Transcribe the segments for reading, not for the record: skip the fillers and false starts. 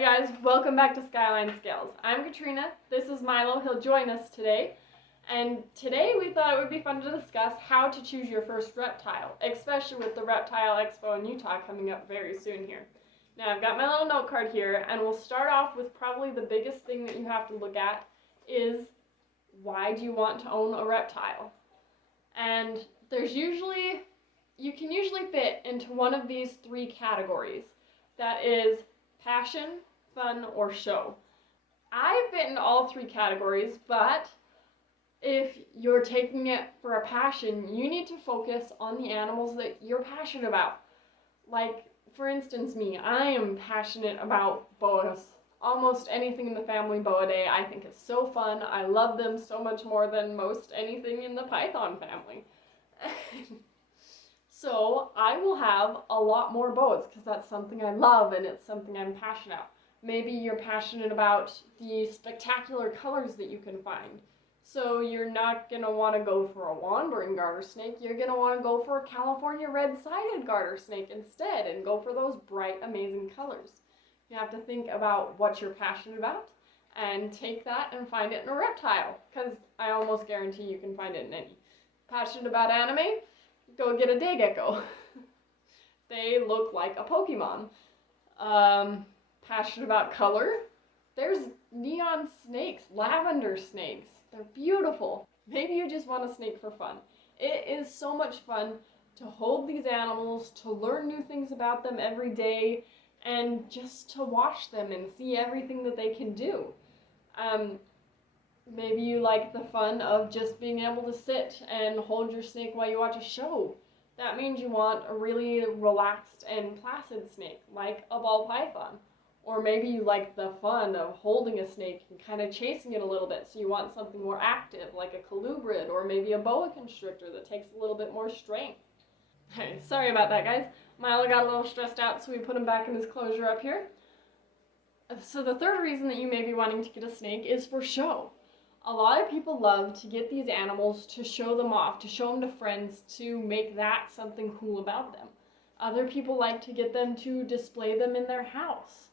Hey guys, welcome back to Skyline Scales. I'm Katrina, this is Milo, he'll join us today. And today we thought it would be fun to discuss how to choose your first reptile, especially with the Reptile Expo in Utah coming up very soon here. Now I've got my little note card here, and we'll start off with probably the biggest thing that you have to look at is why do you want to own a reptile? And you can usually fit into one of these three categories. That is passion, fun, or show. I fit in all three categories, but if you're taking it for a passion, you need to focus on the animals that you're passionate about. Like, for instance, me, I am passionate about boas. Almost anything in the family boa day I think is so fun. I love them so much more than most anything in the python family. So I will have a lot more boas because that's something I love and it's something I'm passionate about. Maybe you're passionate about the spectacular colors that you can find. So you're not going to want to go for a wandering garter snake. You're going to want to go for a California red-sided garter snake instead and go for those bright, amazing colors. You have to think about what you're passionate about and take that and find it in a reptile, because I almost guarantee you can find it in any. Passionate about anime? Go get a day gecko. They look like a Pokemon. Passionate about color? There's neon snakes, lavender snakes. They're beautiful. Maybe you just want a snake for fun. It is so much fun to hold these animals, to learn new things about them every day, and just to watch them and see everything that they can do. Maybe you like the fun of just being able to sit and hold your snake while you watch a show. That means you want a really relaxed and placid snake, like a ball python. Or maybe you like the fun of holding a snake and kind of chasing it a little bit, so you want something more active, like a colubrid or maybe a boa constrictor that takes a little bit more strength. Hey, sorry about that, guys. Milo got a little stressed out, so we put him back in his closure up here. So the third reason that you may be wanting to get a snake is for show. A lot of people love to get these animals to show them off, to show them to friends, to make that something cool about them. Other people like to get them to display them in their house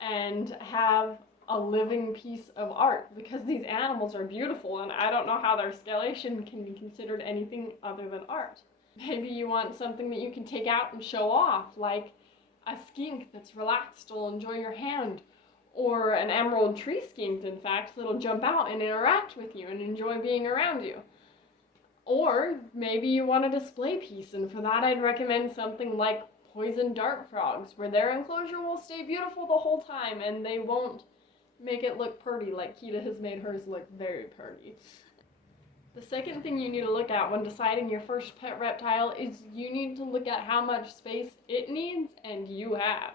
and have a living piece of art, because these animals are beautiful and I don't know how their scalation can be considered anything other than art. Maybe you want something that you can take out and show off, like a skink that's relaxed, will enjoy your hand, or an emerald tree skink, in fact, that'll jump out and interact with you and enjoy being around you. Or maybe you want a display piece, and for that I'd recommend something like poison dart frogs, where their enclosure will stay beautiful the whole time and they won't make it look pretty like Kita has made hers look very pretty. The second thing you need to look at when deciding your first pet reptile is you need to look at how much space it needs and you have.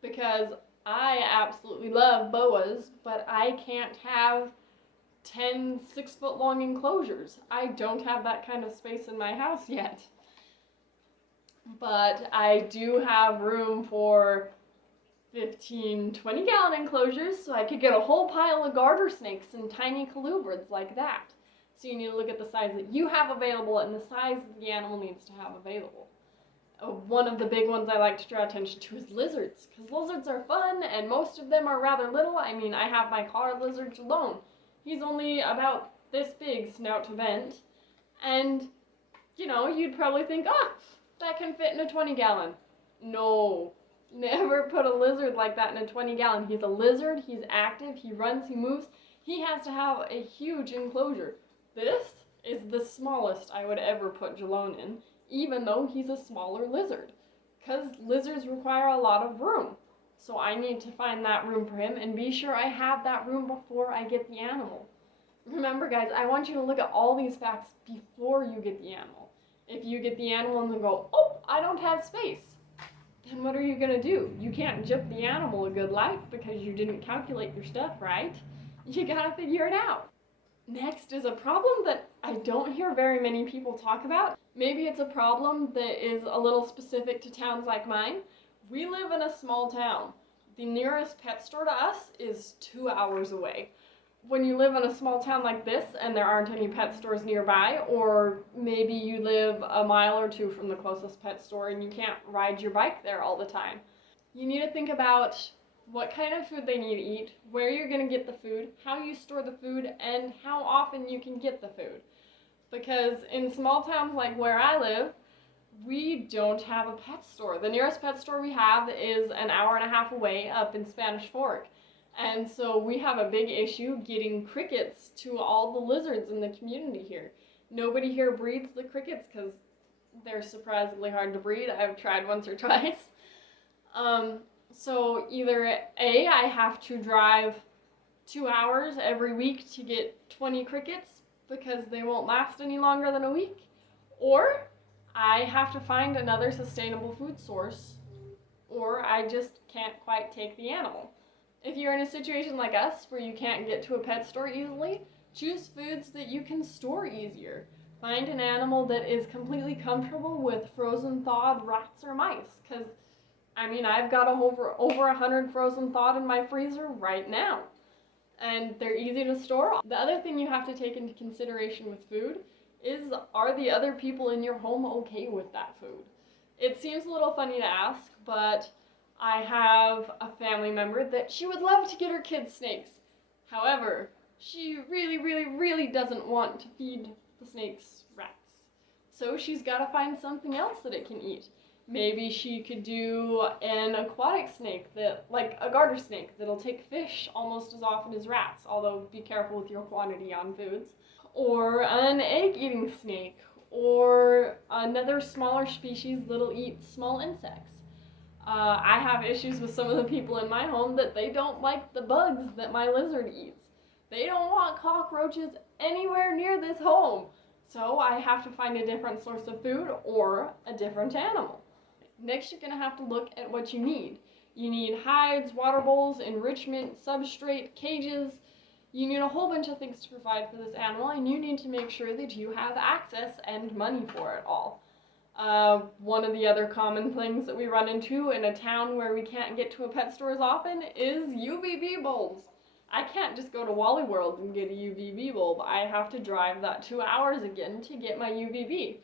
Because I absolutely love boas, but I can't have 10 6-foot-long enclosures. I don't have that kind of space in my house yet. But I do have room for 15, 20-gallon enclosures, so I could get a whole pile of garter snakes and tiny colubrids like that. So you need to look at the size that you have available and the size that the animal needs to have available. One of the big ones I like to draw attention to is lizards, because lizards are fun and most of them are rather little. I mean, I have my collared lizard alone. He's only about this big, snout to vent, and you know, you'd probably think, that can fit in a 20-gallon. No, never put a lizard like that in a 20-gallon. He's a lizard, he's active, he runs, he moves. He has to have a huge enclosure. This is the smallest I would ever put Jalone in, even though he's a smaller lizard, because lizards require a lot of room. So I need to find that room for him and be sure I have that room before I get the animal. Remember, guys, I want you to look at all these facts before you get the animal. If you get the animal and then go, I don't have space, then what are you going to do? You can't give the animal a good life because you didn't calculate your stuff right. You got to figure it out. Next is a problem that I don't hear very many people talk about. Maybe it's a problem that is a little specific to towns like mine. We live in a small town. The nearest pet store to us is 2 hours away. When you live in a small town like this and there aren't any pet stores nearby, or maybe you live a mile or two from the closest pet store and you can't ride your bike there all the time, you need to think about what kind of food they need to eat, where you're going to get the food, how you store the food, and how often you can get the food. Because in small towns like where I live, we don't have a pet store. The nearest pet store we have is an hour and a half away up in Spanish Fork. And so we have a big issue getting crickets to all the lizards in the community here. Nobody here breeds the crickets because they're surprisingly hard to breed. I've tried once or twice. So either A, I have to drive 2 hours every week to get 20 crickets because they won't last any longer than a week, or I have to find another sustainable food source, or I just can't quite take the animal. If you're in a situation like us where you can't get to a pet store easily, choose foods that you can store easier. Find an animal that is completely comfortable with frozen thawed rats or mice, because I've got over 100 frozen thawed in my freezer right now, and they're easy to store. The other thing you have to take into consideration with food is, are the other people in your home okay with that food? It seems a little funny to ask, but I have a family member that she would love to get her kids snakes. However, she really, really, really doesn't want to feed the snakes rats. So she's got to find something else that it can eat. Maybe she could do an aquatic snake, like a garter snake, that'll take fish almost as often as rats, although be careful with your quantity on foods. Or an egg-eating snake, or another smaller species that'll eat small insects. I have issues with some of the people in my home that they don't like the bugs that my lizard eats. They don't want cockroaches anywhere near this home. So I have to find a different source of food or a different animal. Next, you're going to have to look at what you need. You need hides, water bowls, enrichment, substrate, cages. You need a whole bunch of things to provide for this animal, and you need to make sure that you have access and money for it all. One of the other common things that we run into in a town where we can't get to a pet store as often is UVB bulbs. I can't just go to Wally World and get a UVB bulb. I have to drive that 2 hours again to get my UVB.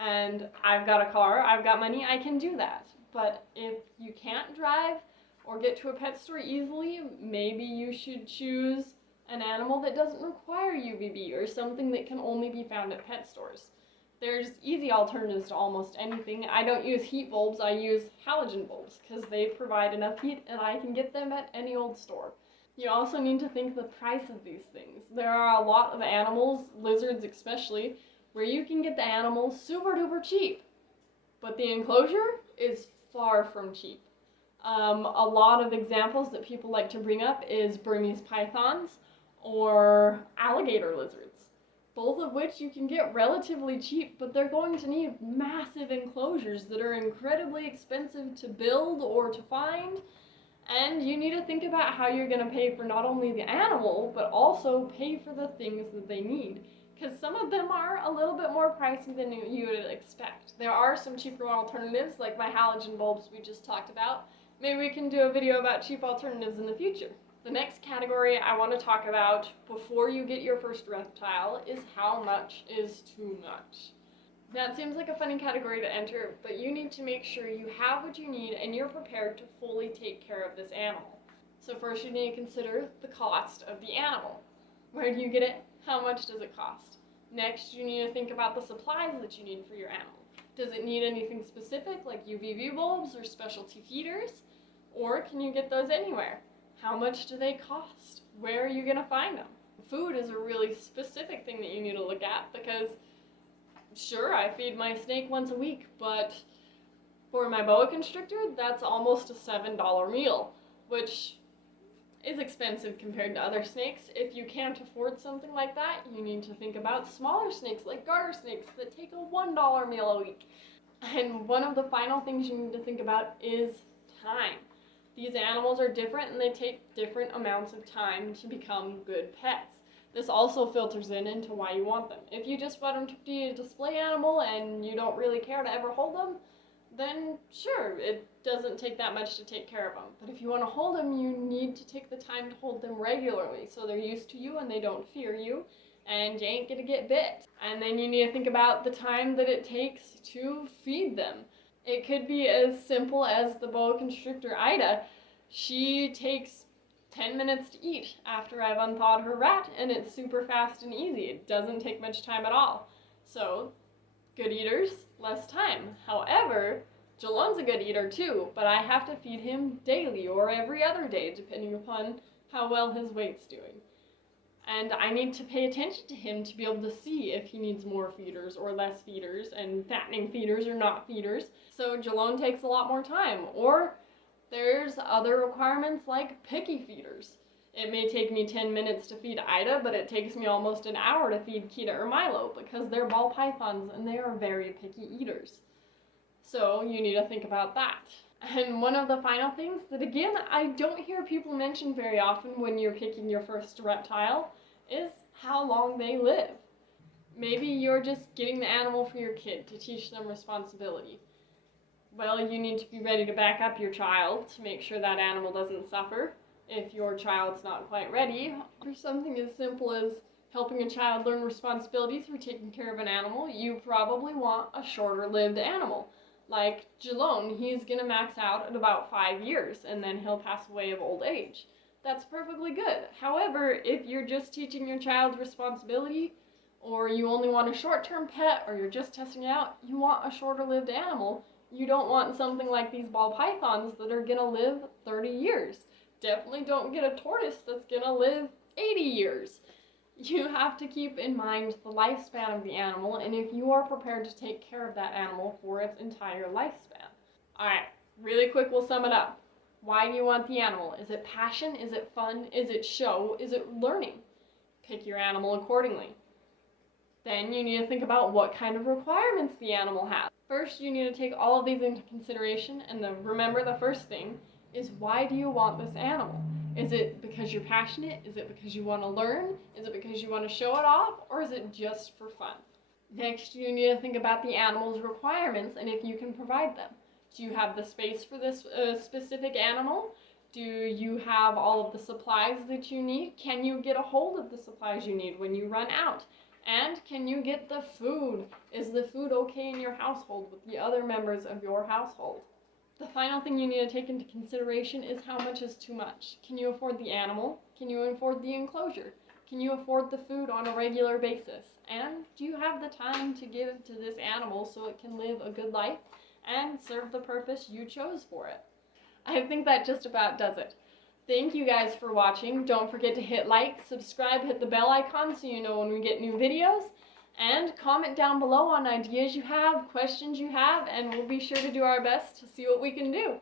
And I've got a car, I've got money, I can do that. But if you can't drive or get to a pet store easily, maybe you should choose an animal that doesn't require UVB or something that can only be found at pet stores. There's easy alternatives to almost anything. I don't use heat bulbs, I use halogen bulbs because they provide enough heat and I can get them at any old store. You also need to think the price of these things. There are a lot of animals, lizards especially, where you can get the animals super duper cheap, but the enclosure is far from cheap. A lot of examples that people like to bring up is Burmese pythons or alligator lizards, both of which you can get relatively cheap, but they're going to need massive enclosures that are incredibly expensive to build or to find, and you need to think about how you're going to pay for not only the animal, but also pay for the things that they need. Because some of them are a little bit more pricey than you would expect. There are some cheaper alternatives, like my halogen bulbs we just talked about. Maybe we can do a video about cheap alternatives in the future. The next category I want to talk about before you get your first reptile is how much is too much. That seems like a funny category to enter, but you need to make sure you have what you need and you're prepared to fully take care of this animal. So first you need to consider the cost of the animal. Where do you get it? How much does it cost? Next, you need to think about the supplies that you need for your animal. Does it need anything specific like UVB bulbs or specialty feeders? Or can you get those anywhere? How much do they cost? Where are you going to find them? Food is a really specific thing that you need to look at because, sure, I feed my snake once a week, but for my boa constrictor, that's almost a $7 meal, which is expensive compared to other snakes. If you can't afford something like that, you need to think about smaller snakes like garter snakes that take a $1 meal a week. And one of the final things you need to think about is time. These animals are different and they take different amounts of time to become good pets. This also filters into why you want them. If you just want them to be a display animal and you don't really care to ever hold them, then sure, it doesn't take that much to take care of them. But if you want to hold them, you need to take the time to hold them regularly so they're used to you and they don't fear you and you ain't gonna get bit. And then you need to think about the time that it takes to feed them. It could be as simple as the boa constrictor Ida. She takes 10 minutes to eat after I've unthawed her rat, and it's super fast and easy. It doesn't take much time at all. So, good eaters, less time. However, Jalon's a good eater too, but I have to feed him daily or every other day, depending upon how well his weight's doing. And I need to pay attention to him to be able to see if he needs more feeders or less feeders, and fattening feeders or not feeders. So Jalon takes a lot more time. Or there's other requirements like picky feeders. It may take me 10 minutes to feed Ida, but it takes me almost an hour to feed Kita or Milo because they're ball pythons and they are very picky eaters. So you need to think about that. And one of the final things that, again, I don't hear people mention very often when you're picking your first reptile is how long they live. Maybe you're just getting the animal for your kid to teach them responsibility. Well, you need to be ready to back up your child to make sure that animal doesn't suffer if your child's not quite ready. For something as simple as helping a child learn responsibility through taking care of an animal, you probably want a shorter-lived animal. Like Jalon, he's gonna max out at about 5 years, and then he'll pass away of old age. That's perfectly good. However, if you're just teaching your child responsibility, or you only want a short-term pet, or you're just testing it out, you want a shorter-lived animal. You don't want something like these ball pythons that are gonna live 30 years. Definitely don't get a tortoise that's gonna live 80 years. You have to keep in mind the lifespan of the animal, and if you are prepared to take care of that animal for its entire lifespan. Alright, really quick, we'll sum it up. Why do you want the animal? Is it passion? Is it fun? Is it show? Is it learning? Pick your animal accordingly. Then you need to think about what kind of requirements the animal has. First, you need to take all of these into consideration, and remember the first thing is, why do you want this animal? Is it because you're passionate? Is it because you want to learn? Is it because you want to show it off? Or is it just for fun? Next, you need to think about the animal's requirements and if you can provide them. Do you have the space for this specific animal? Do you have all of the supplies that you need? Can you get a hold of the supplies you need when you run out? And can you get the food? Is the food okay in your household with the other members of your household? The final thing you need to take into consideration is how much is too much. Can you afford the animal? Can you afford the enclosure? Can you afford the food on a regular basis? And do you have the time to give to this animal so it can live a good life and serve the purpose you chose for it? I think that just about does it. Thank you guys for watching. Don't forget to hit like, subscribe, hit the bell icon so you know when we get new videos. And comment down below on ideas you have, questions you have, and we'll be sure to do our best to see what we can do.